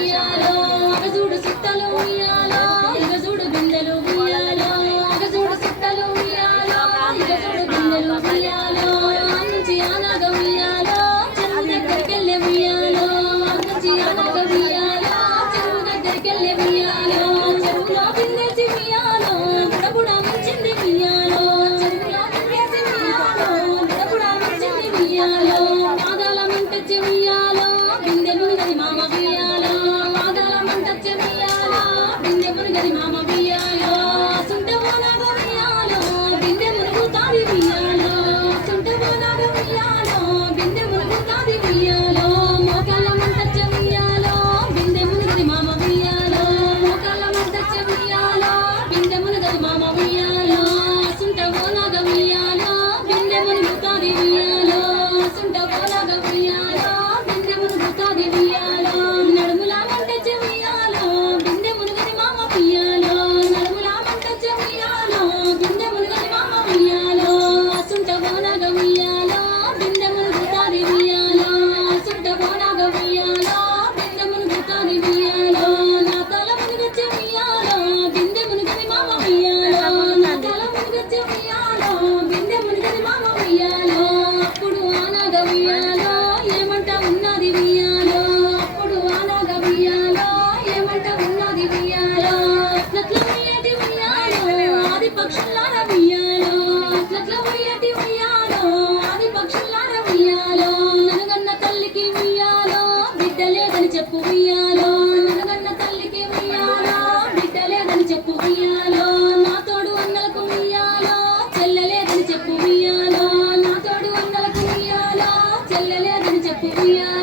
ఉయ్యాలో అగజూడు సుట్టలు ఉయ్యాలో ఇగజూడు బిందెలు ఉయ్యాలో అగజూడు సుట్టలు ఉయ్యాలో ఇగజూడు బిందెలు ఉయ్యాలో అంచి అనాగ ఉయ్యాలో చెరువు దగ్గరికెళ్ళే ఉయ్యాలో అంచి అనాగ ఉయ్యాలో చెరువు దగ్గరికెళ్ళే ఉయ్యాలో చెరువులో బిందెల్చి ఉయ్యాలో బుడబుడ ముంచింది ఉయ్యాలో చెరువులో బిందెల్చి ఉయ్యాలో బుడబుడ ముంచింది ఉయ్యాలో పాదాల మంటచ్చి ఉయ్యాలో బిందె మునిగది మామ ఉయ్యాలో పాదాల మంటచ్చి ఉయ్యాలో బిందె మునిగది మామ ఉయ్యాలో సుంట ఓనాగ ఉయ్యాలో బిందె మునుగుతాది ఉయ్యాలో సుంట ఓనాగ ఉయ్యాలో బిందె మునుగుతాది ఉయ్యాలో మోకాళ్ళ మంటచ్చి ఉయ్యాలో బిందె మునిగది మామ ఉయ్యాలో మోకాళ్ళ మంటచ్చి ఉయ్యాలో బిందె మునిగది మామ ఉయ్యాలో సుంట ఓనాగ ఉయ్యాలో బిందె మునుగుతాది ఉయ్యాలో సుంట ఓనాగ ఉయ్యాలో బిందె మునుగుతాది ఉయ్యాలో నడుముల మంటచ్చి ఉయ్యాలో బిందె మునిగది మామ ఉయ్యాలో నడుముల మంటచ్చి ఉయ్యాలో బిందె మునిగది మామ ఉయ్యాలో సుంట ఓనాగ ఉయ్యాలో బిందె మునుగుతాది ఉయ్యాలో సుంట ఓనాగ ఉయ్యాలో బిందె మునుగుతాది ఉయ్యాలో నా తల మునిగచ్చి ఉయ్యాలో బిందె మునిగది మామ ఉయ్యాలో నా తల మునిగచ్చి ఉయ్యాలో బిందె మునిగది మామ ఉయ్యాలో అప్పుడు ఆనాగ ఉయ్యాలో ఏమంట ఉన్నది ఉయ్యాలో అప్పుడు ఆనాగ ఉయ్యాలో ఏమంట ఉన్నది ఉయ్యాలో నట్ల ఉయ్యటి ఉయ్యాలో ఆది పక్షులార ఉయ్యాలో నట్ల ఉయ్యటి ఉయ్యాలో ఆది పక్షులార ఉయ్యాలో ననుగన్న తల్లికి ఉయ్యాలో బిడ్డ లేదని చెప్పు ఉయ్యాలో ననుగన్న తల్లికి ఉయ్యాలో బిడ్డ లేదని చెప్పు ఉయ్యాలో నా తోడు అన్నలకు ఉయ్యాలో చెల్లెలేదని చెప్పు ఉయ్యాలో నా తోడు అన్నలకు ఉయ్యాలో చెల్లెలేదని చెప్పు ఉయ్యాలో